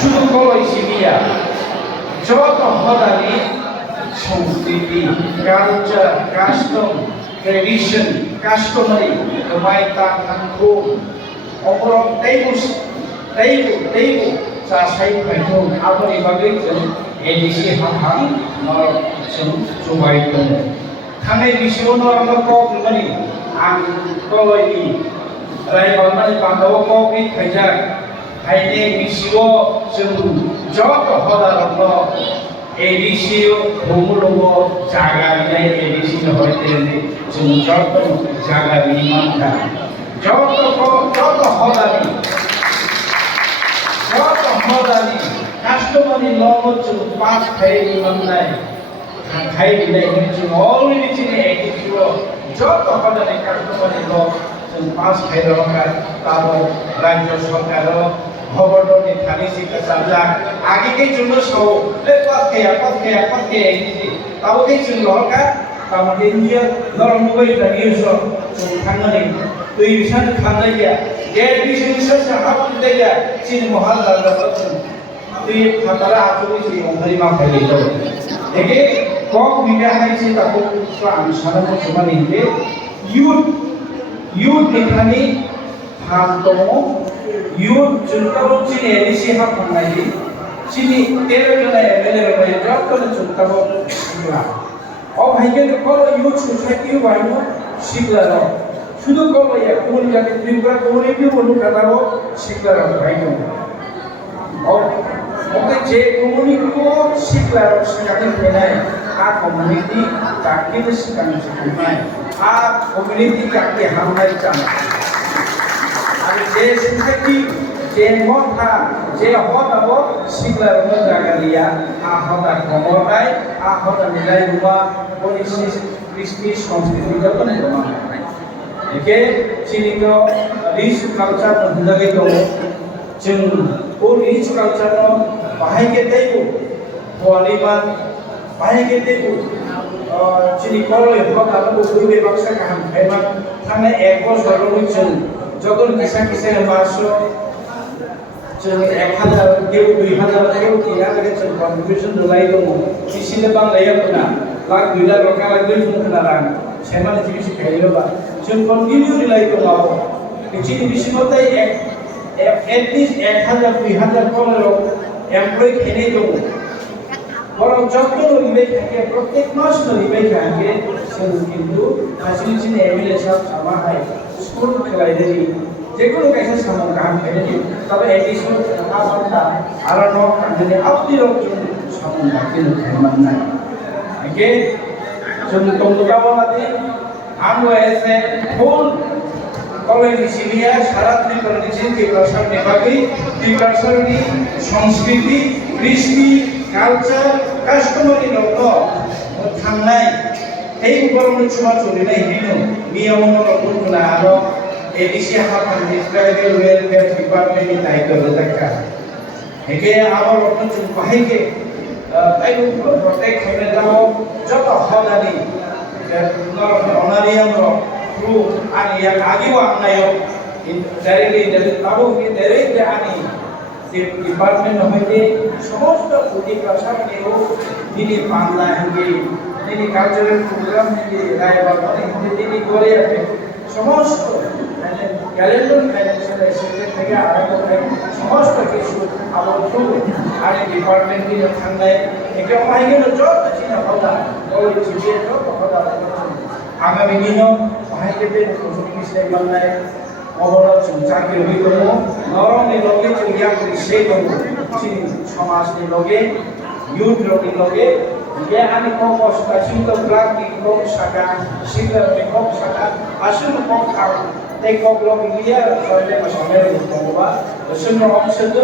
শুধু কলই সিবিয়া যত হদানি সংস্কৃতি কালচার কাস্টম ট্রেডিশন কাস্টমারি বাইতা থানखौ अबरम दैबो जासाय फायदों आबोरै बागै जों एडिसि हाहां जों जगाय दङ थांनाय बिसिङावनो आङो क'क्राझारनि आं कलयनि रायबांमानि बांगाव क'नि थाइजाक हायने बिसिङाव जों जत हदारनो एडिसि भुमुलुगो जागारिनाय एडिसि हयतेने जों जत जागारिनि मानथा जत हदानि कास्टमारनि न'आव जों पास खायनि मोननाय खायनाय जों अलरेडि जों एडिसिआव जत हदानि कास्टमारनि न' जों पास खायरंगा ताबो राज्य सरकार भगवतनि थानि सिका साजा आगे के जों सौ ले पास खाया एडिसि ताबो के जों लरका ताबो के निया नरमुबै दानियो जों थांनानै दैसान खानाया गेट बिजनेस हाबनाया चिन महल लागाजों दै खातारा आथुनि जि अंहरि माफायले दं एके कक मिडिया हाइसि ताको आं सानो समानि जे youth निखानि हाम दङ youth जुनकाबो चिन एडिसि हाबनायनि चिनि तेरजोना एमएलए जतनो जुनकाबो सिगला अभायके कल youth सोसाइटि बायनो सिगला শুধু কলয়া কোন জাতি ত্রিপুরা কোনইবি অনুকাদাও শিক্ষার ভাইনো ওকে যে কমিউনিটিও শিক্ষার শিখাতে পেনাই আ কমিউনিটি তাকে শিখানো শিখাই আ কমিউনিটি কাকে হামলাই চান আর যে সোসাইটি যে মথা যে হদাবো শিক্ষার জায়গা আ হদা কমরাই আ হদা নিলাই রুবা পরিশেষ কৃষ্টি সংস্কৃতি যতন জমা एके चिनिनो रिच कल्चर होनजागे दङ जों ओ रिच कल्चर बाहायके दैबो हवालिमान बाहायके दैबो चिनि कलय हदाबो गयबे बाक्सा गाहाम खायमान थांनाय एक बছरनि जों जगन किसा मासो जों 1000 केव 2000 केव किया लगे जों कन्ट्रिबिउशन दलाय दङ बिसिनो बांलाया बुना लाख 2 लाख रका लाख 2 जों खोनारां सेमान जिबिसि खायोबा जों continue rely दङाबो बिचिनि बिसिङावथाय at least 1000 2000 colour employ खेने दङ बरं जत्न रिबाय थाके प्रत्येक मास रिबाय थाके जों किन्तु फासिलिटिनि एमएलए साहब सामाहाय स्कुल खेलायदेरि जेकुनु कायसा सामन गाहाम खायदेरि तबे एडिसन आबादा आरो न कान्दिनि आपतिरो जों सामन गाहाम खायमाननाय आगे जों तंगदाबादि आङो एसे फुल कलेजनि सिबिया सारा त्रिपुरानि त्रिपुरासारनि बागै त्रिपुरासारनि संस्कृति कृष्टि कालचार कास्टमारि न'खौ थांनाय এই গরমের সময় চলিনাই হিনো মিয়ামনো রকুনা আরো এডিসি হাফান ইসরায়েল ওয়েলফেয়ার ডিপার্টমেন্টনি দায়িত্ব দেখা একে আবার অন্য বাহিকে তাই প্রত্যেক খেলে দাও যত হদানি অনারিয়ামর থ্রু আনি আগেও আনায়ও ডাইরেক্টলি তাবো ডাইরেক্ট আনি ডিপার্টমেন্ট হইতে সমস্ত পুঁজি প্রসার নিয়েও তিনি বাংলা হিন্দি তিনি কালচারাল প্রোগ্রাম হিন্দি রায়বাগানে হিন্দি তিনি করে আছে সমস্ত ক্যালেন্ডার ফাইন্যান্সিয়াল অ্যাসিস্ট্যান্ট থেকে আরম্ভ করে সমস্ত কিছু আবার থ্রু আনি ডিপার্টমেন্ট দিয়ে থাকলে একে মাইগেল যত চিনা হতা ওই চিঠি যত হতা আগামী দিনও বাহিকেতে প্রযুক্তি সেবান্নায় অবরোধ চাকরি হইব নরমনি লগে চিয়া করি সেই দङ চিনি সমাজনি লগে ইউথ লগে যে আমি কক অবস্থা চিন্তা ব্লাকনি কক শাখা শিল্পনি কক শাখা আসল কক খাও তাই কক লগে গিয়া সরলে মাসমের দङবা সঙ্গে অংশদ